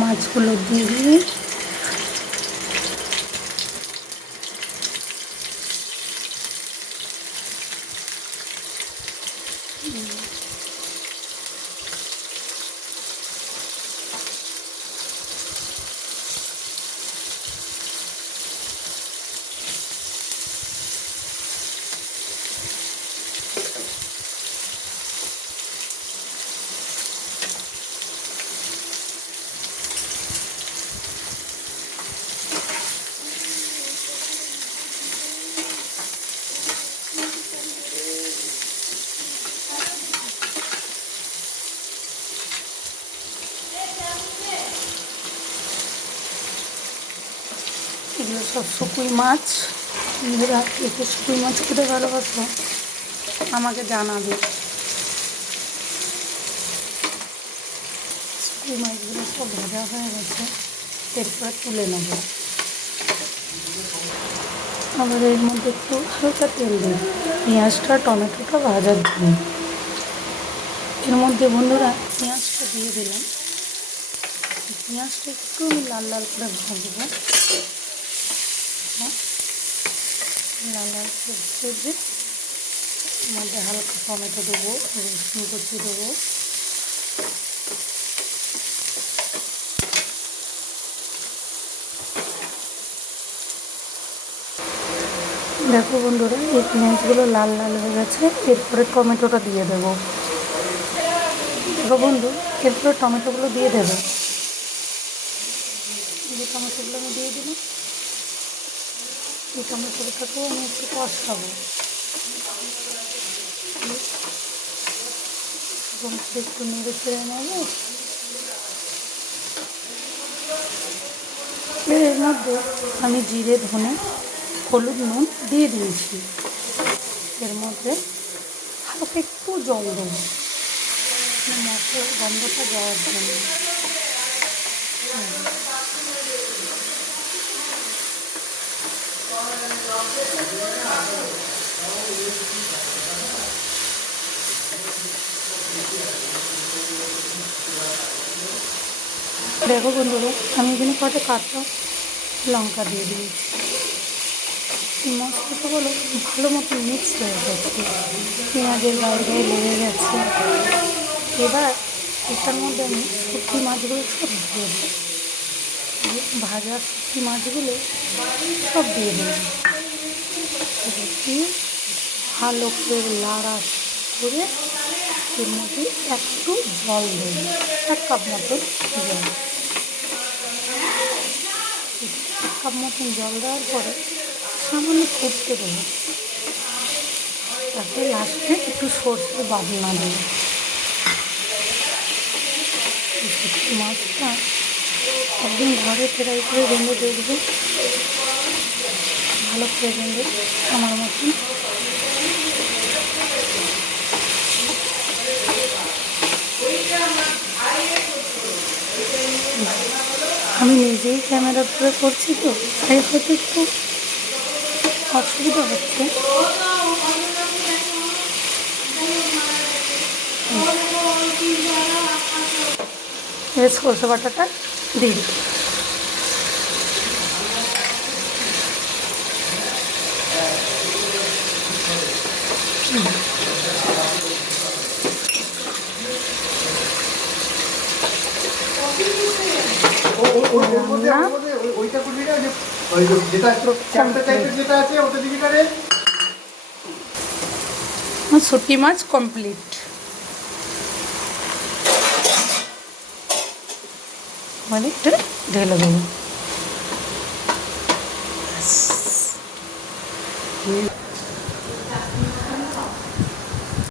মাছগুলো দিয়ে দিই। এগুলো সব শুকুই মাছ। বন্ধুরা একে শুকুই মাছ খেতে ভালোবাসো আমাকে জানাবে। শুকুই মাছগুলো সব ভাজা হয়ে গেছে, এরপরে তুলে নেব। আবার এর মধ্যে একটু হালকা তেল দিই পেঁয়াজটা টমেটোটা ভাজার জন্য। এর মধ্যে বন্ধুরা পেঁয়াজটা দিয়ে দিলাম। পেঁয়াজটা একটু আমি লাল লাল করে ভাজবো। লাল লাল করে ভেজে মধ্যে হালকা টমেটো দেবো, রসুন কুচি দেবো। দেখো বন্ধুরা এই পেঁয়াজগুলো লাল লাল হয়ে গেছে, এরপরে টমেটোটা দিয়ে দেবো। দেখো বন্ধু, এরপরে টমেটোগুলো দিয়ে দেবো। এই টমেটোগুলো আমি দিয়ে দিলাম। এই টমেটোটাকেও আমি একটু কষাবো। একটু নেড়ে চেড়ে নেবো। এর মধ্যে আমি জিরে ধনে হলুদ নুন দিয়ে দিয়েছি। এর মধ্যে হালকা একটু জল দেবো মশলার গন্ধটা যাওয়ার জন্য। দেখো বন্ধুরা আমি এখানে কটা কাঁচা লঙ্কা দিয়ে দিয়েছি। মশলাগুলো ভালো মতো মিক্স হয়ে গেছে, পেঁয়াজের গায়ে গায়ে লেগে গেছে। এবার এটার মধ্যে আমি শুটকি মাছগুলো সব দিয়ে দেবো। ভাজা শুটকি মাছগুলো সব দিয়ে দেবো। দিয়ে ভালো করে লাড়া করে এর মধ্যে একটু জল দেবো, 1 কাপ মতন জল। 1 কাপ মতন জল দেওয়ার পরে সামান্য ফুটতে দেবো। তারপরে লাস্টে একটু সর্ষে বাটনা দেবো। শুটকি মাছটা একদিন ঘরে ট্রাই করে রেঁধে দেখবে, ভালো করে রেঁধে আমার মতন। আমি নিজেই ক্যামেরা ধরে করছি তো তাই হয়তো একটু অসুবিধা হচ্ছে। এবার সরষে বাটাটা দিই। শুটকি মাছ কমপ্লিট। মানে এটা ঢেলে দেবো।